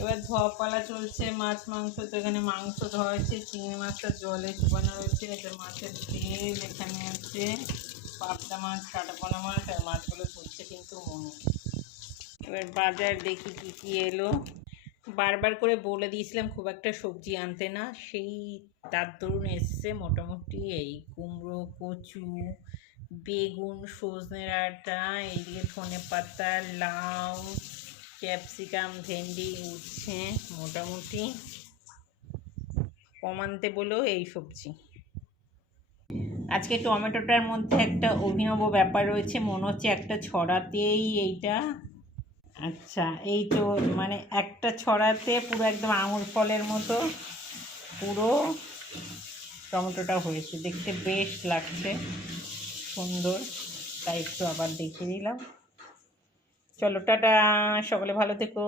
এবার ধোয়া পালা চলছে। মাছ মাংস, তো এখানে মাংস ধোয়া হয়েছে, চিংড়ি মাছটা জলে চুবানো রয়েছে, এটা মাছের তেল, এখানে আছে পাবদা মাছ, কাটাপোনা মাছ, আর মাছগুলো ধরছে কিন্তু মনে। এবার বাজার দেখি কি কি এলো। বারবার করে বলে দিয়েছিলাম খুব একটা সবজি আনতে না, সেই তার দরুন এসছে মোটামুটি এই কুমড়ো, কচু, বেগুন, সজনে ডাঁটা, এইদিকে ধনে পাতা, লাউ, ক্যাপসিকাম, ভেন্ডি, উচ্ছে, মোটামুটি কম আনতে বলেও এই সবজি। আজকে টমেটোটার মধ্যে একটা অভিনব ব্যাপার রয়েছে, মনে হচ্ছে একটা ছড়াতেই এইটা, আচ্ছা এই তো মানে একটা ছড়াতে পুরো একদম আঙুর ফলের মতো পুরো টমেটোটা হয়েছে, দেখতে বেশ লাগছে, সুন্দর, তাই একটু আবার দেখিয়ে দিলাম। চলো টাটা, সকলে ভালো থেকো।